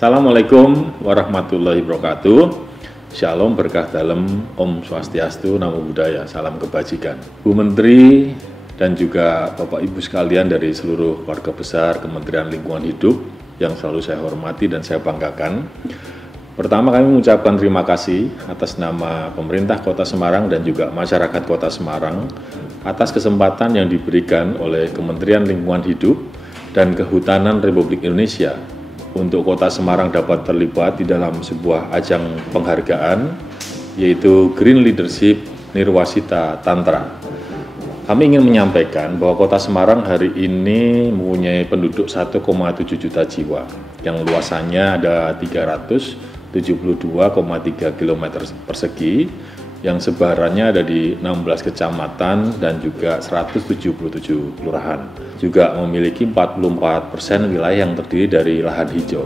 Assalamualaikum warahmatullahi wabarakatuh. Shalom, berkah dalam, Om Swastiastu, Namo Buddhaya, salam kebajikan. Bu Menteri dan juga Bapak Ibu sekalian dari seluruh keluarga besar Kementerian Lingkungan Hidup yang selalu saya hormati dan saya banggakan. Pertama, kami mengucapkan terima kasih atas nama pemerintah Kota Semarang dan juga masyarakat Kota Semarang atas kesempatan yang diberikan oleh Kementerian Lingkungan Hidup dan Kehutanan Republik Indonesia untuk Kota Semarang dapat terlibat di dalam sebuah ajang penghargaan, yaitu Green Leadership Nirwasita Tantra. Kami ingin menyampaikan bahwa Kota Semarang hari ini mempunyai penduduk 1,7 juta jiwa, yang luasannya ada 372,3 km persegi, yang sebarannya ada di 16 kecamatan dan juga 177 kelurahan. Juga memiliki 44% wilayah yang terdiri dari lahan hijau.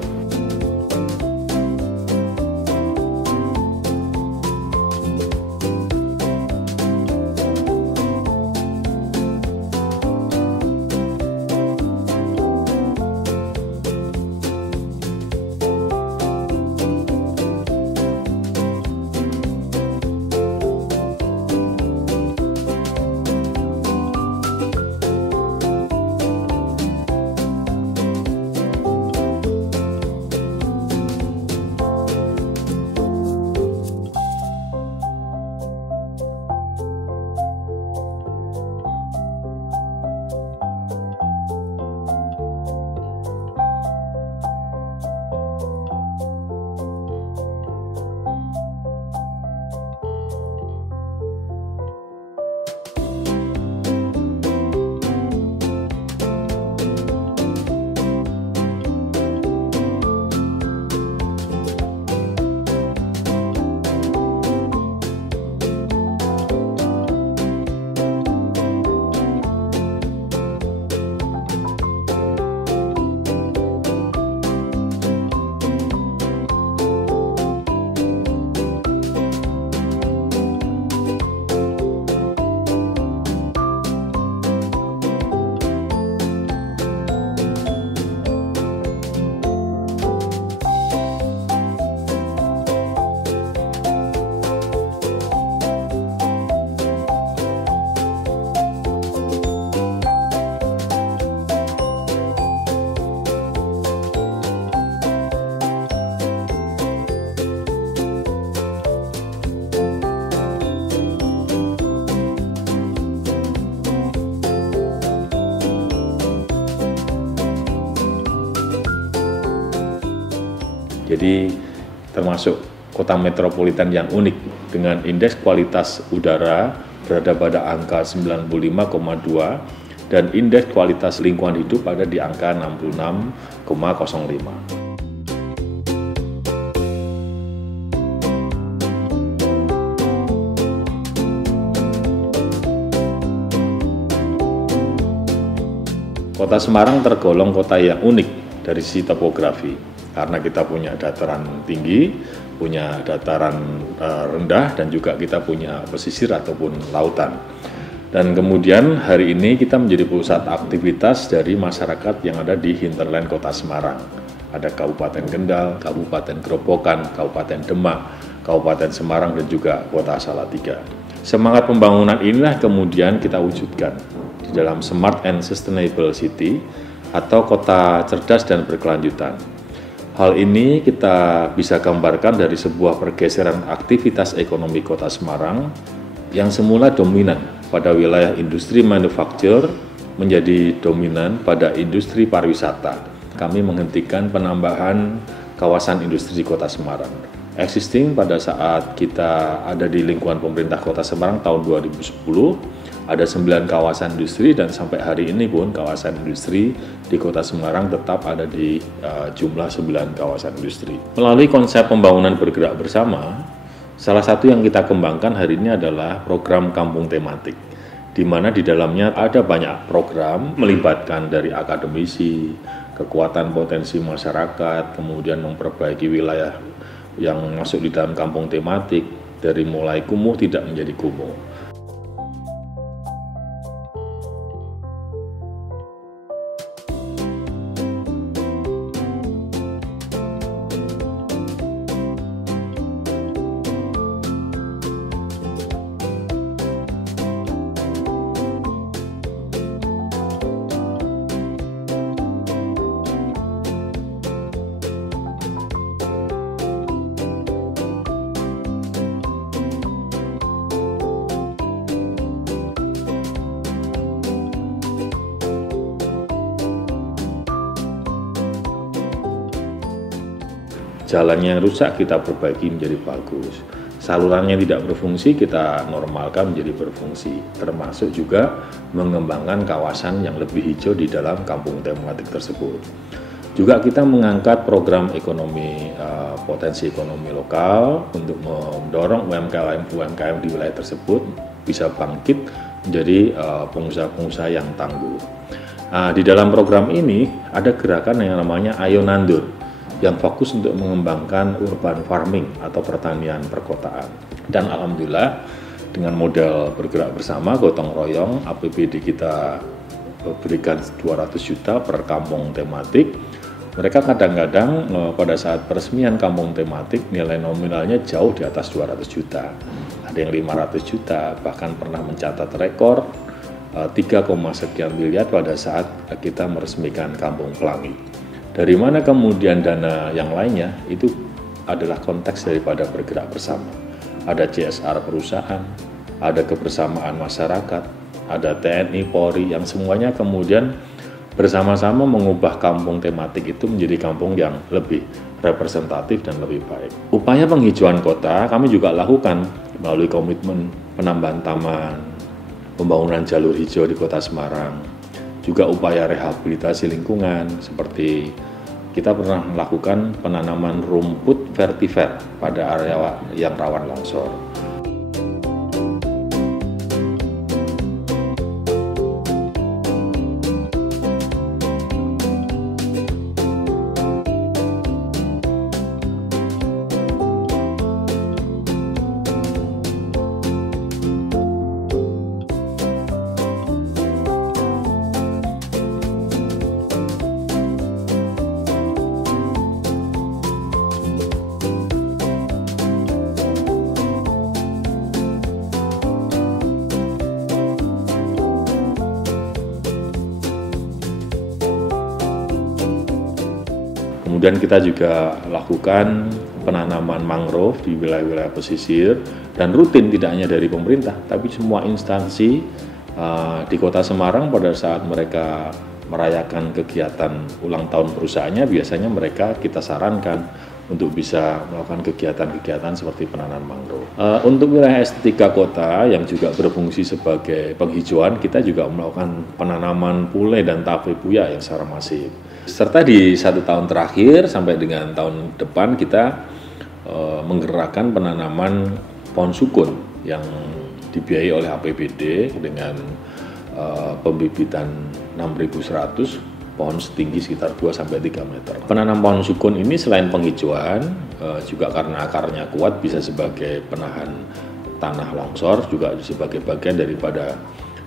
Jadi termasuk kota metropolitan yang unik dengan indeks kualitas udara berada pada angka 95,2 dan indeks kualitas lingkungan hidup ada di angka 66,05. Kota Semarang tergolong kota yang unik dari sisi topografi. Karena kita punya dataran tinggi, punya dataran rendah, dan juga kita punya pesisir ataupun lautan. Dan kemudian hari ini kita menjadi pusat aktivitas dari masyarakat yang ada di hinterland Kota Semarang. Ada Kabupaten Kendal, Kabupaten Grobogan, Kabupaten Demak, Kabupaten Semarang, dan juga Kota Salatiga. Semangat pembangunan inilah kemudian kita wujudkan di dalam Smart and Sustainable City atau kota cerdas dan berkelanjutan. Hal ini kita bisa gambarkan dari sebuah pergeseran aktivitas ekonomi Kota Semarang yang semula dominan pada wilayah industri manufaktur menjadi dominan pada industri pariwisata. Kami menghentikan penambahan kawasan industri di Kota Semarang. Existing pada saat kita ada di lingkungan pemerintah Kota Semarang tahun 2010, Ada 9 kawasan industri dan sampai hari ini pun kawasan industri di Kota Semarang tetap ada di jumlah 9 kawasan industri. Melalui konsep pembangunan bergerak bersama, salah satu yang kita kembangkan hari ini adalah program kampung tematik, di mana di dalamnya ada banyak program melibatkan dari akademisi, kekuatan potensi masyarakat, kemudian memperbaiki wilayah yang masuk di dalam kampung tematik, dari mulai kumuh tidak menjadi kumuh. Jalannya yang rusak kita perbaiki menjadi bagus. Salurannya tidak berfungsi kita normalkan menjadi berfungsi. Termasuk juga mengembangkan kawasan yang lebih hijau di dalam kampung tematik tersebut. Juga kita mengangkat program ekonomi, potensi ekonomi lokal untuk mendorong UMKM di wilayah tersebut bisa bangkit menjadi pengusaha-pengusaha yang tangguh. Di dalam program ini ada gerakan yang namanya Ayo Nandur, yang fokus untuk mengembangkan urban farming atau pertanian perkotaan. Dan alhamdulillah dengan modal bergerak bersama gotong royong, APBD kita berikan 200 juta per kampung tematik. Mereka kadang-kadang pada saat peresmian kampung tematik nilai nominalnya jauh di atas 200 juta. Ada yang 500 juta, bahkan pernah mencatat rekor 3, sekian miliar pada saat kita meresmikan Kampung Pelangi. Dari mana kemudian dana yang lainnya itu adalah konteks daripada bergerak bersama. Ada CSR perusahaan, ada kebersamaan masyarakat, ada TNI, Polri yang semuanya kemudian bersama-sama mengubah kampung tematik itu menjadi kampung yang lebih representatif dan lebih baik. Upaya penghijauan kota kami juga lakukan melalui komitmen penambahan taman, pembangunan jalur hijau di Kota Semarang, juga upaya rehabilitasi lingkungan seperti kita pernah melakukan penanaman rumput vetiver pada area yang rawan longsor. Kemudian kita juga lakukan penanaman mangrove di wilayah-wilayah pesisir dan rutin tidak hanya dari pemerintah, tapi semua instansi di Kota Semarang pada saat mereka merayakan kegiatan ulang tahun perusahaannya, biasanya mereka kita sarankan untuk bisa melakukan kegiatan-kegiatan seperti penanaman mangrove. Untuk wilayah estetika kota yang juga berfungsi sebagai penghijauan, kita juga melakukan penanaman pule dan tabebuya yang secara masif. Serta di 1 tahun terakhir sampai dengan tahun depan kita menggerakkan penanaman pohon sukun yang dibiayai oleh APBD dengan pembibitan 6.100 pohon setinggi sekitar 2-3 meter. Penanam pohon sukun ini selain penghijauan, juga karena akarnya kuat bisa sebagai penahan tanah longsor, juga sebagai bagian daripada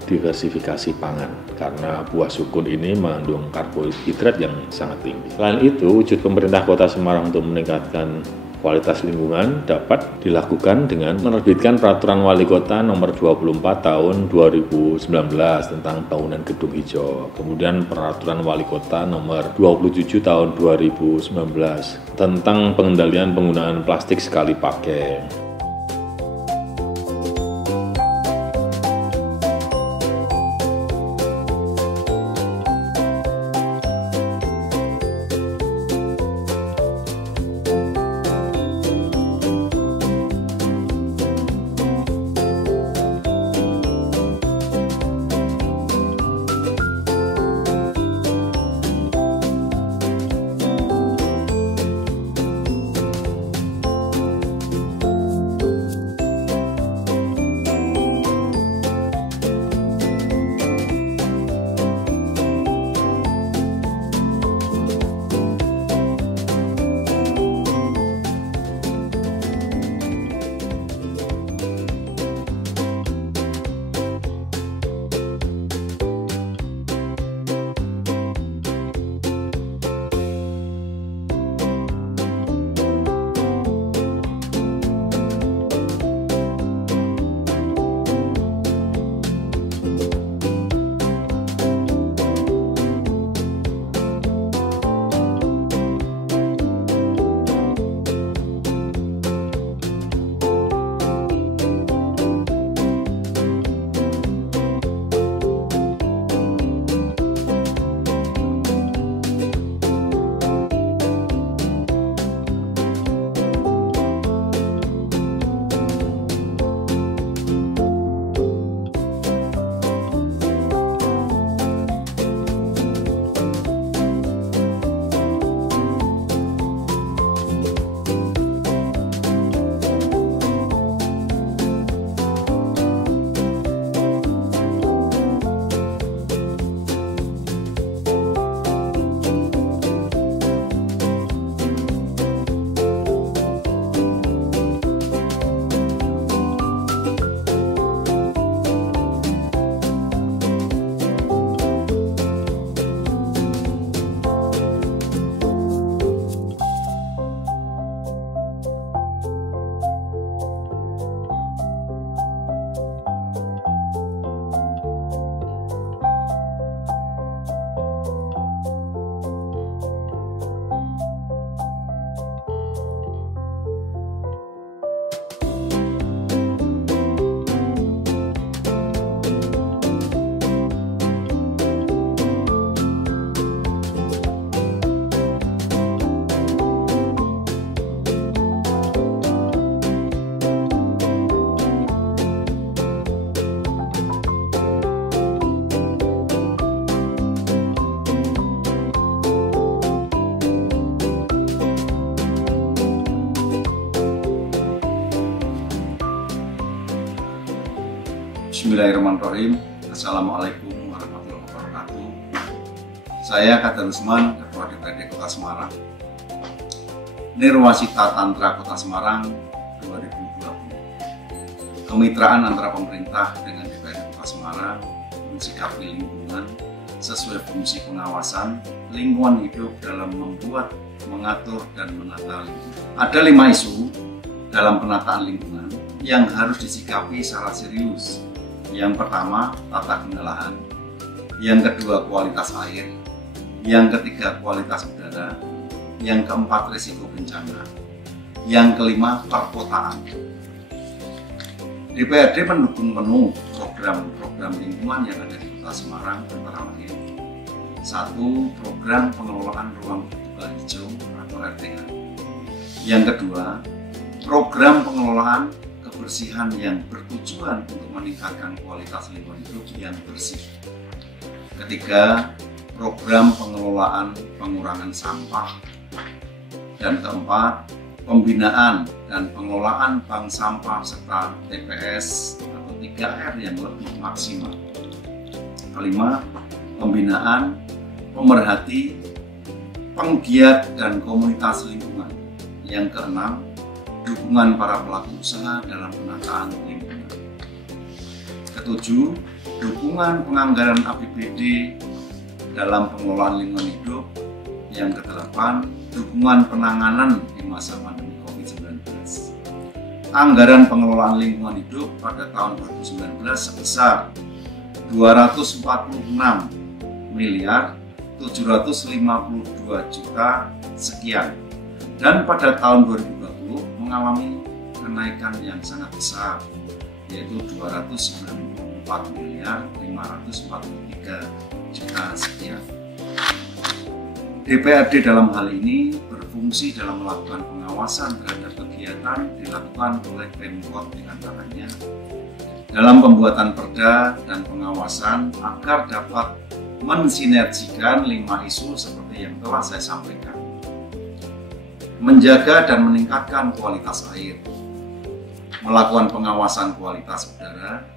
diversifikasi pangan, karena buah sukun ini mengandung karbohidrat yang sangat tinggi. Selain itu, wujud pemerintah Kota Semarang untuk meningkatkan kualitas lingkungan dapat dilakukan dengan menerbitkan Peraturan Wali Kota Nomor 24 Tahun 2019 tentang bangunan gedung hijau. Kemudian Peraturan Wali Kota Nomor 27 Tahun 2019 tentang pengendalian penggunaan plastik sekali pakai. Bismillahirrahmanirrahim. Assalamualaikum warahmatullahi wabarakatuh. Saya Kader Usman, Ketua DPRD Kota Semarang. Nirwasita Tantra Kota Semarang 2020. Kemitraan antara pemerintah dengan DPRD Kota Semarang mensikapi lingkungan sesuai fungsi pengawasan lingkungan hidup dalam membuat, mengatur, dan menata lingkungan. Ada 5 isu dalam penataan lingkungan yang harus disikapi secara serius. Yang pertama, tata guna lahan. Yang kedua, kualitas air. Yang ketiga, kualitas udara. Yang keempat, risiko bencana. Yang kelima, perkotaan. DPRD mendukung penuh program-program lingkungan yang ada di Kota Semarang antara lain. 1. Program pengelolaan ruang terbuka hijau atau RTH. Yang kedua, program pengelolaan kebersihan yang bertujuan untuk meningkatkan kualitas lingkungan hidup yang bersih. Ketiga, program pengelolaan pengurangan sampah. Dan keempat, pembinaan dan pengelolaan bank sampah serta TPS atau 3R yang lebih maksimal. Kelima, pembinaan, pemerhati, penggiat dan komunitas lingkungan. Yang keenam, dukungan para pelaku usaha dalam penataan lingkungan. Ketujuh, dukungan penganggaran APBD dalam pengelolaan lingkungan hidup. Yang kedelapan, dukungan penanganan di masa pandemi COVID-19. Anggaran pengelolaan lingkungan hidup pada tahun 2019 sebesar 246 miliar 752 juta sekian. Dan pada tahun 2020 mengalami kenaikan yang sangat besar, yaitu 294 miliar 543 juta sekian. DPRD dalam hal ini berfungsi dalam melakukan pengawasan terhadap kegiatan dilakukan oleh Pemkot diantaranya dalam pembuatan perda dan pengawasan agar dapat mensinergikan 5 isu seperti yang telah saya sampaikan. Menjaga dan meningkatkan kualitas air, melakukan pengawasan kualitas udara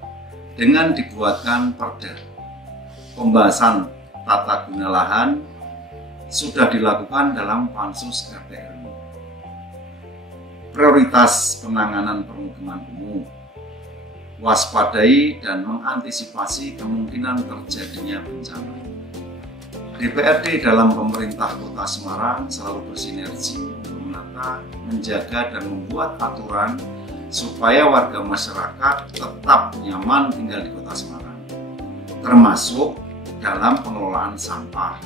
dengan dibuatkan perda. Pembahasan tata guna lahan sudah dilakukan dalam Pansus RT/RW. Prioritas penanganan permukiman kumuh, waspadai dan mengantisipasi kemungkinan terjadinya bencana. DPRD dalam pemerintah Kota Semarang selalu bersinergi untuk menata, menjaga, dan membuat aturan supaya warga masyarakat tetap nyaman tinggal di Kota Semarang, termasuk dalam pengelolaan sampah.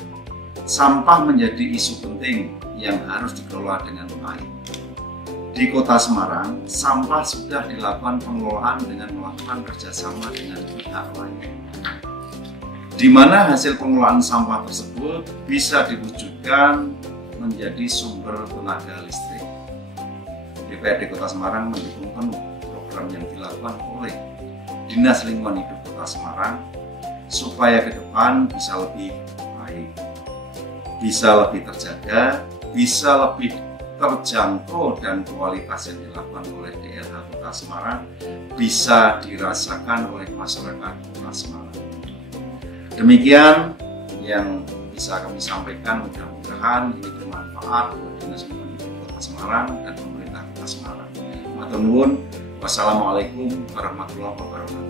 Sampah menjadi isu penting yang harus dikelola dengan baik. Di Kota Semarang, sampah sudah dilakukan pengelolaan dengan melakukan kerjasama dengan pihak lain, di mana hasil pengelolaan sampah tersebut bisa diwujudkan menjadi sumber tenaga listrik. DPRD Kota Semarang mendukung penuh program yang dilakukan oleh Dinas Lingkungan Hidup Kota Semarang supaya ke depan bisa lebih baik, bisa lebih terjaga, bisa lebih terjangkau, dan kualitas yang dilakukan oleh DLH Kota Semarang bisa dirasakan oleh masyarakat Kota Semarang. Demikian yang bisa kami sampaikan, mudah-mudahan ini bermanfaat buat Dinas Lingkungan Hidup Kota Semarang dan pemerintah Kota Semarang. Matur nuwun. Wassalamualaikum warahmatullahi wabarakatuh.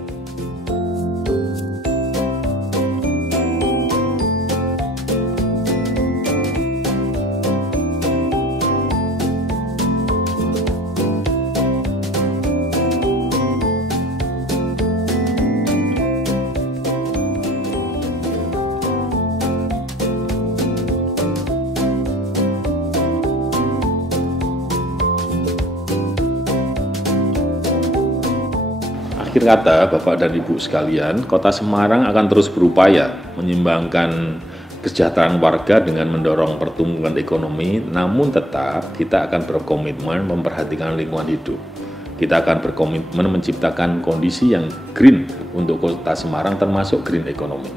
Akhir kata, Bapak dan Ibu sekalian, Kota Semarang akan terus berupaya menyimbangkan kesejahteraan warga dengan mendorong pertumbuhan ekonomi, namun tetap kita akan berkomitmen memperhatikan lingkungan hidup. Kita akan berkomitmen menciptakan kondisi yang green untuk Kota Semarang, termasuk green ekonomi.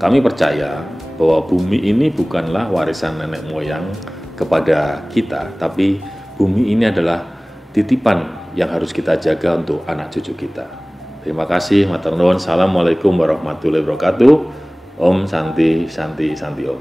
Kami percaya bahwa bumi ini bukanlah warisan nenek moyang kepada kita, tapi bumi ini adalah titipan yang harus kita jaga untuk anak cucu kita. Terima kasih, matur nuwun. Assalamualaikum warahmatullahi wabarakatuh. Om Santi Santi Santi Om.